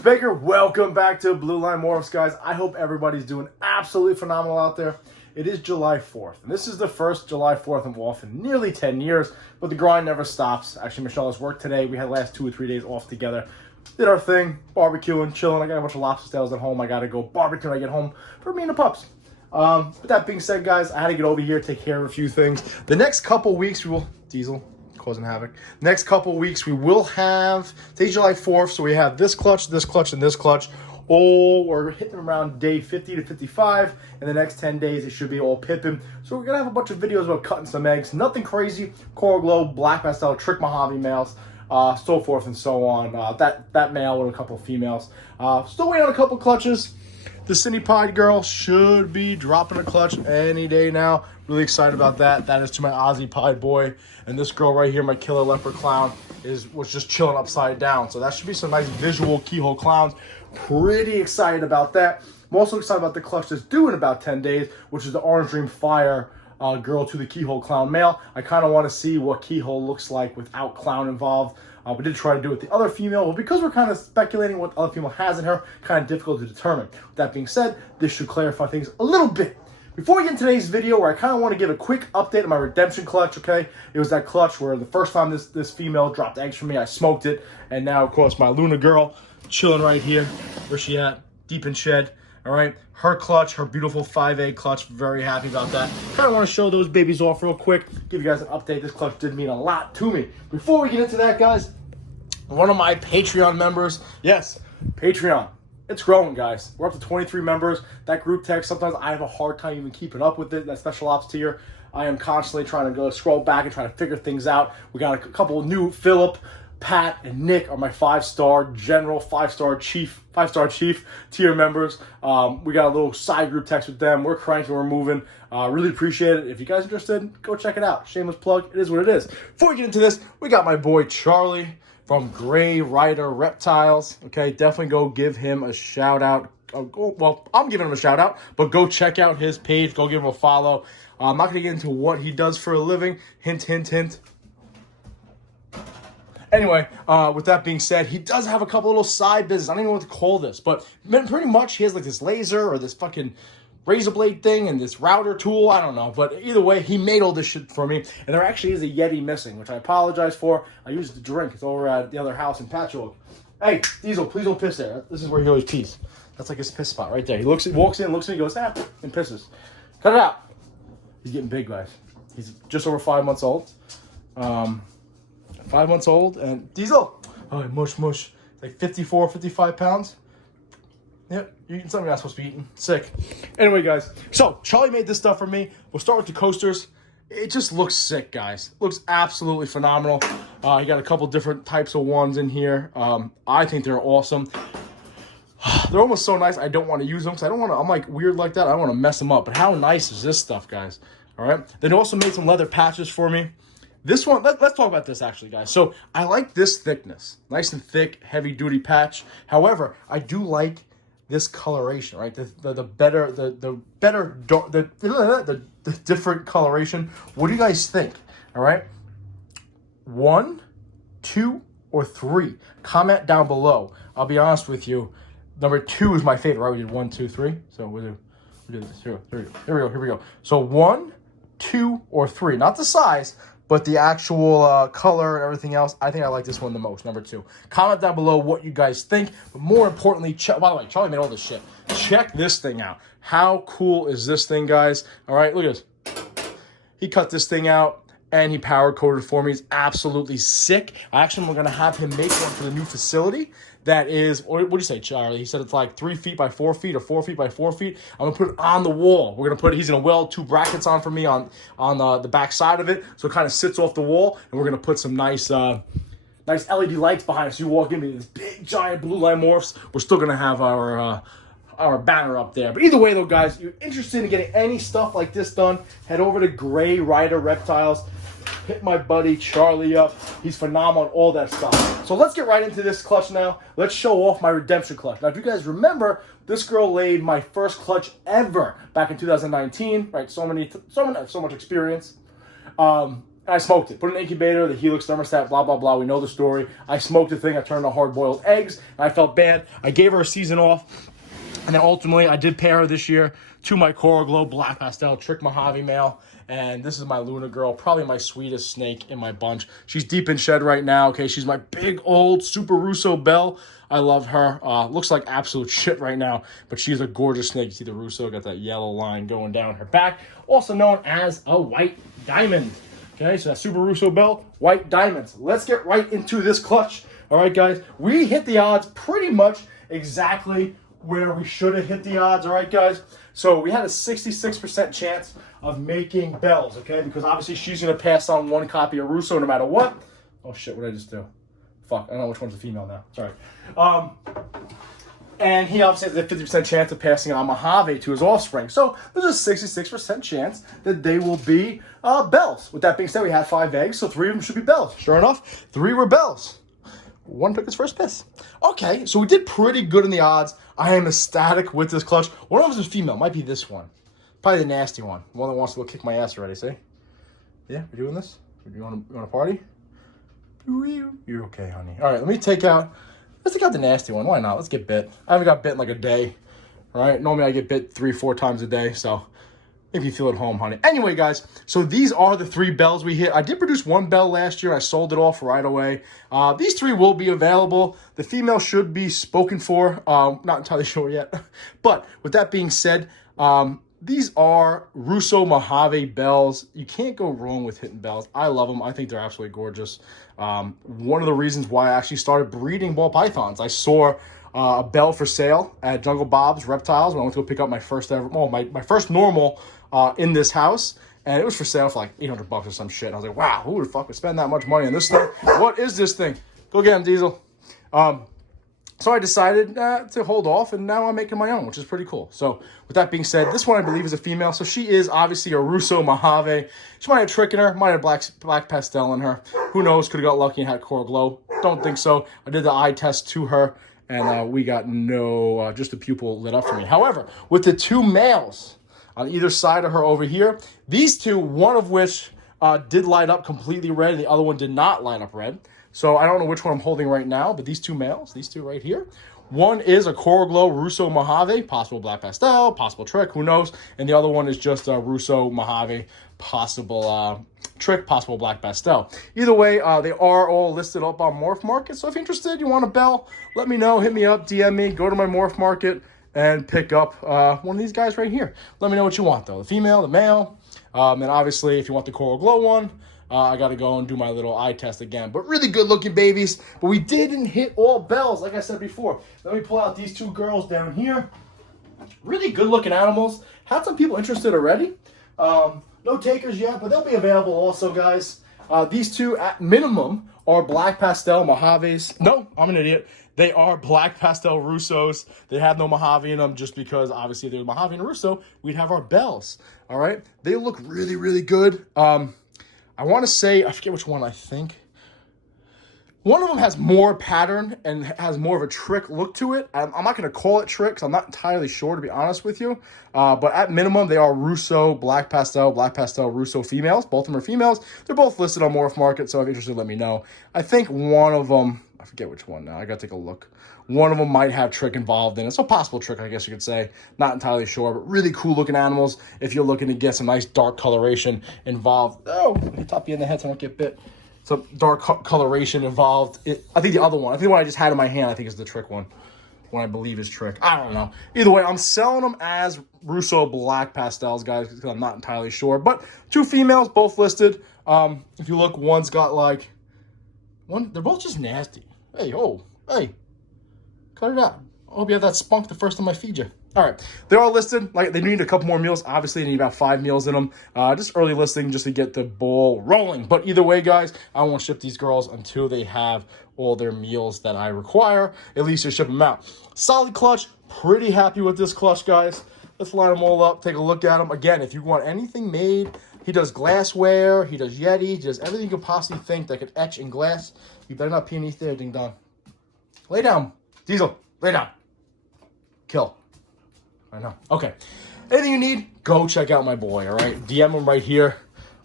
name's Baker. Welcome back to Blue Line Morphs, guys. I hope everybody's doing absolutely phenomenal out there. It is July 4th, and this is the first July 4th I'm off in nearly 10 years, but the grind never stops. Actually, Michelle has worked today. We had the last 2 or 3 days off together. Did our thing, barbecuing, chilling. I got a bunch of lobster tails at home. I got to go barbecue when I get home for me and the pups. With that being said, guys, I had to get over here, take care of a few things. The next couple weeks, we will... Diesel causing havoc. Next couple weeks, we will have... Today's July 4th, so we have this clutch, and this clutch. Oh, we're hitting around day 50 to 55. In the next 10 days, it should be all pipping. So we're going to have a bunch of videos about cutting some eggs. Nothing crazy. Coral Glow, Black Pastel, Trick Mojave males, so forth and so on. That male with a couple of females. Still waiting on a couple clutches. The Cindy Pied girl should be dropping a clutch any day now. Really excited about that. That is to my Aussie Pied boy. And this girl right here, my Killer Leopard Clown, was just chilling upside down. So that should be some nice visual keyhole clowns. Pretty excited about that. I'm also excited about the clutch that's due in about 10 days, which is the Orange Dream Fire girl to the Keyhole Clown male. I kind of want to see what Keyhole looks like without clown involved. We did try to do it with the other female, but because we're kind of speculating what the other female has in her, kind of difficult to determine. With that being said, this should clarify things a little bit. Before we get into today's video, where I kind of want to give a quick update on my redemption clutch, okay? It was that clutch where the first time this female dropped eggs for me, I smoked it. And now, of course, my Luna girl chilling right here. Where's she at? Deep in shed. All right, her clutch, her beautiful 5A clutch. Very happy about that. Kind of want to show those babies off real quick. Give you guys an update. This clutch did mean a lot to me. Before we get into that, guys, one of my Patreon members, yes, Patreon. It's growing, guys. We're up to 23 members. That group text, sometimes I have a hard time even keeping up with it. That special ops tier, I am constantly trying to go scroll back and try to figure things out. We got a couple of new, Philip, Pat, and Nick are my 5-star general, 5-star chief tier members. We got a little side group text with them. We're cranking, we're moving. Really appreciate it. If you guys are interested, go check it out. Shameless plug. It is what it is. Before we get into this, we got my boy Charlie from Gray Rider Reptiles. Okay, definitely go give him a shout out. Well, I'm giving him a shout out, but go check out his page. Go give him a follow. I'm not going to get into what he does for a living. Hint, hint, hint. Anyway, with that being said, he does have a couple little side business. I don't even know what to call this, but pretty much he has like this laser or this fucking razor blade thing and this router tool. I don't know, but either way, he made all this shit for me. And there actually is a Yeti missing, which I apologize for. I used it to drink. It's over at the other house in Patchogue. Hey, Diesel, please don't piss there. This is where he always pees. That's like his piss spot right there. He walks in, looks at me, goes, and pisses. Cut it out. He's getting big, guys. He's just over 5 months old. 5 months old, and Diesel, oh, mush, like 54, 55 pounds. Yep, you're eating something you're not supposed to be eating. Sick. Anyway, guys, so Charlie made this stuff for me. We'll start with the coasters. It just looks sick, guys. Looks absolutely phenomenal. You got a couple different types of ones in here. I think they're awesome. They're almost so nice, I don't want to use them, because I don't want to, I'm like weird like that. I don't want to mess them up. But how nice is this stuff, guys? All right. They also made some leather patches for me. This one, let's talk about this actually, guys. So I like this thickness, nice and thick, heavy duty patch. However, I do like this coloration, right? The different coloration. What do you guys think? All right, 1, 2, or 3? Comment down below. I'll be honest with you. Number 2 is my favorite. Right? We did 1, 2, 3. So we do this. Here we go. So 1, 2, or 3. Not the size, but the actual color and everything else. I think I like this one the most, number 2. Comment down below what you guys think. But more importantly, by the way, Charlie made all this shit. Check this thing out. How cool is this thing, guys? All right, look at this. He cut this thing out, and he power coded for me. It's absolutely sick. I actually am going to have him make one for the new facility. That is, what do you say, Charlie? He said it's like 3 feet by 4 feet or 4 feet by 4 feet. I'm gonna put it on the wall. He's gonna weld 2 brackets on for me on the back side of it, so it kind of sits off the wall. And we're gonna put some nice LED lights behind it. So you walk in with this big giant Blue Line Morphs. We're still gonna have our banner up there. But either way, though, guys, if you're interested in getting any stuff like this done, head over to Gray Rider Reptiles. Hit my buddy Charlie up. He's phenomenal on all that stuff. So let's get right into this clutch now. Let's show off my redemption clutch. Now, if you guys remember, this girl laid my first clutch ever back in 2019. Right, so much experience. And And I smoked it. Put it in an incubator, the Helix thermostat, blah, blah, blah. We know the story. I smoked the thing. I turned to hard-boiled eggs, and I felt bad. I gave her a season off. And then ultimately, I did pair her this year to my Coral Glow Black Pastel Trick Mojave male. And this is my Luna girl, probably my sweetest snake in my bunch. She's deep in shed right now, okay? She's my big old Super Russo Belle. I love her. Looks like absolute shit right now, but she's a gorgeous snake. You see the Russo, got that yellow line going down her back, also known as a white diamond. Okay, so that's Super Russo Belle, white diamonds. Let's get right into this clutch. All right, guys, we hit the odds pretty much exactly where we should have hit the odds, all right, guys? So we had a 66% chance of making bells, okay? Because obviously she's going to pass on one copy of Russo no matter what. Oh, shit, what did I just do? Fuck, I don't know which one's the female now. Sorry. And he obviously has a 50% chance of passing on Mojave to his offspring. So there's a 66% chance that they will be bells. With that being said, we had 5 eggs, so 3 of them should be bells. Sure enough, 3 were bells. 1 took his first piss. Okay, so we did pretty good in the odds. I am ecstatic with this clutch. One of them is female. Might be this one. Probably the nasty one. The one that wants to go kick my ass already, see? Yeah, we're doing this? You want to party? You're okay, honey. All right, let's take out the nasty one. Why not? Let's get bit. I haven't got bit in like a day. All right, normally I get bit 3-4 times a day, so if you feel at home, honey. Anyway, guys, so these are the 3 bells we hit. I did produce 1 bell last year. I sold it off right away. These 3 will be available. The female should be spoken for. Not entirely sure yet. But with that being said, these are Russo Mojave bells. You can't go wrong with hitting bells. I love them. I think they're absolutely gorgeous. One of the reasons why I actually started breeding ball pythons, I saw a bell for sale at Jungle Bob's Reptiles when I went to go pick up my first ever, well, my first normal in this house, and it was for sale for like $800 or some shit. And I was like, wow, who the fuck would spend that much money on this thing? What is this thing? Go get him, Diesel. So I decided to hold off, and now I'm making my own, which is pretty cool. So with that being said, this one I believe is a female. So she is obviously a Russo Mojave. She might have trick in her, might have black pastel in her. Who knows? Could have got lucky and had Coral Glow. Don't think so. I did the eye test to her, and we got no, just the pupil lit up for me. However, with the 2 males on either side of her over here, these 2, one of which did light up completely red, and the other one did not light up red. So I don't know which one I'm holding right now, but these 2 males, these 2 right here, one is a Coral Glow Russo Mojave, possible black pastel, possible trick, who knows, and the other one is just a Russo Mojave, possible trick, possible black pastel. Either way, they are all listed up on Morph Market, so if you're interested, you want a bell, let me know, hit me up, DM me, go to my Morph Market, and pick up one of these guys right here. Let me know what you want, though, the female, the male, and obviously, if you want the Coral Glow one, I got to go and do my little eye test again. But really good-looking babies. But we didn't hit all bells, like I said before. Let me pull out these 2 girls down here. Really good-looking animals. Had some people interested already. No takers yet, but they'll be available also, guys. These 2, at minimum, are black pastel Mojaves. No, I'm an idiot. They are black pastel Russos. They have no Mojave in them just because, obviously, if they were Mojave and Russo, we'd have our bells. All right? They look really, really good. I want to say, I forget which one, I think. One of them has more pattern and has more of a trick look to it. I'm not going to call it trick because I'm not entirely sure, to be honest with you. But at minimum, they are Russo, black pastel, Russo females. Both of them are females. They're both listed on Morph Market, so if you're interested, let me know. I think one of them, I forget which one now. I got to take a look. One of them might have trick involved in it. So possible trick, I guess you could say. Not entirely sure, but really cool looking animals if you're looking to get some nice dark coloration involved. Oh, let me top you in the head so I don't get bit. Some dark coloration involved. I think the other one, I think the one I just had in my hand, I think is the trick one. One I believe is trick. I don't know. Either way, I'm selling them as Russo black pastels, guys, because I'm not entirely sure. But 2 females, both listed. If you look, one's got like, they're both just nasty. Hey, oh, hey. Cut it out. I hope you have that spunk the first time I feed you. All right. They're all listed. Like, they need a couple more meals. Obviously, they need about 5 meals in them. Just early listing just to get the ball rolling. But either way, guys, I won't ship these girls until they have all their meals that I require. At least to ship them out. Solid clutch. Pretty happy with this clutch, guys. Let's line them all up. Take a look at them. Again, if you want anything made, he does glassware. He does Yeti. He does everything you could possibly think that could etch in glass. You better not pee beneath there, ding dong. Lay down. Diesel, lay down. Kill. I know. Okay. Anything you need, go check out my boy, all right? DM him right here.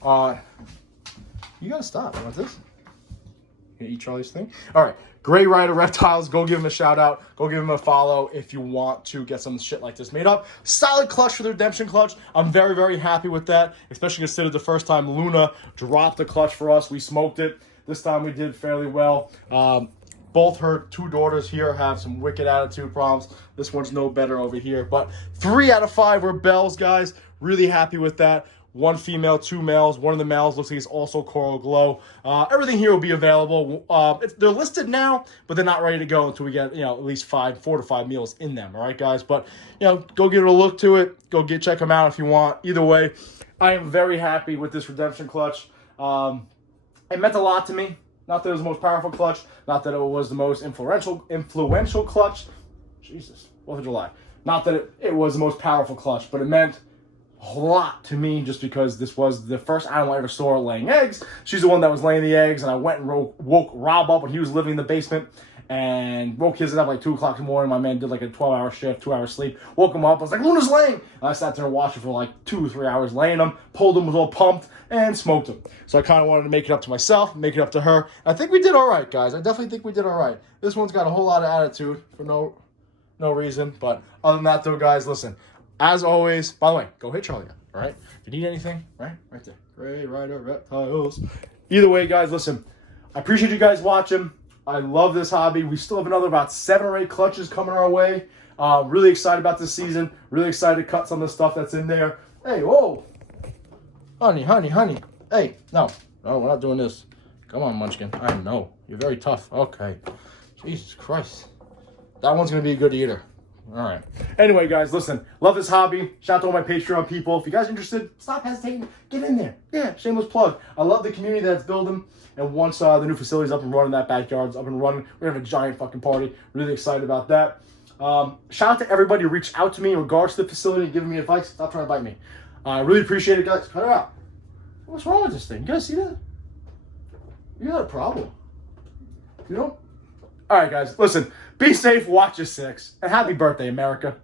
You You gotta stop. You want this? You eat Charlie's thing? All right. Gray Rider Reptiles. Go give him a shout out. Go give him a follow if you want to get some shit like this made up. Solid clutch for the redemption clutch. I'm very, very happy with that, especially considered the first time Luna dropped the clutch for us. We smoked it. This time we did fairly well. Both her 2 daughters here have some wicked attitude problems. This one's no better over here. But 3 out of 5 were bells, guys. Really happy with that. 1 female, 2 males. One of the males looks like he's also coral glow. Everything here will be available. They're listed now, but they're not ready to go until we get, at least 4 to 5 meals in them. All right, guys? But, go get a look to it. Go check them out if you want. Either way, I am very happy with this redemption clutch. It meant a lot to me. Not that it was the most powerful clutch. Not that it was the most influential clutch. Jesus, 4th of July. Not that it was the most powerful clutch, but it meant a lot to me just because this was the first animal I ever saw laying eggs. She's the one that was laying the eggs, and I went and woke Rob up when he was living in the basement and woke his up like 2 o'clock in the morning. My man did like a 12-hour shift, 2 hours sleep. Woke him up. I was like, Luna's laying. And I sat there and watched her for like 2 or 3 hours laying him, pulled him, was all pumped, and smoked him. So I kind of wanted to make it up to myself, make it up to her. I think we did all right, guys. I definitely think we did all right. This one's got a whole lot of attitude for no reason. But other than that, though, guys, listen. As always, by the way, go hit Charlie up, all right? If you need anything, right there. Gray Rider Reptiles. Either way, guys, listen. I appreciate you guys watching. I love this hobby. We still have another about 7 or 8 clutches coming our way. Really excited about this season. Really excited to cut some of the stuff that's in there. Hey, whoa. Honey. Hey, no, we're not doing this. Come on, Munchkin. I know. You're very tough. Okay. Jesus Christ. That one's going to be a good eater. All right. Anyway, guys, listen. Love this hobby. Shout out to all my Patreon people. If you guys are interested, stop hesitating. Get in there. Yeah, shameless plug. I love the community that's building. And once the new facility's up and running, that backyard's up and running, we're going to have a giant fucking party. Really excited about that. Shout out to everybody who reached out to me in regards to the facility and giving me advice. Stop trying to bite me. I really appreciate it, guys. Cut it out. What's wrong with this thing? You guys see that? You got a problem. You know? All right, guys. Listen. Be safe. Watch your 6. And happy birthday, America.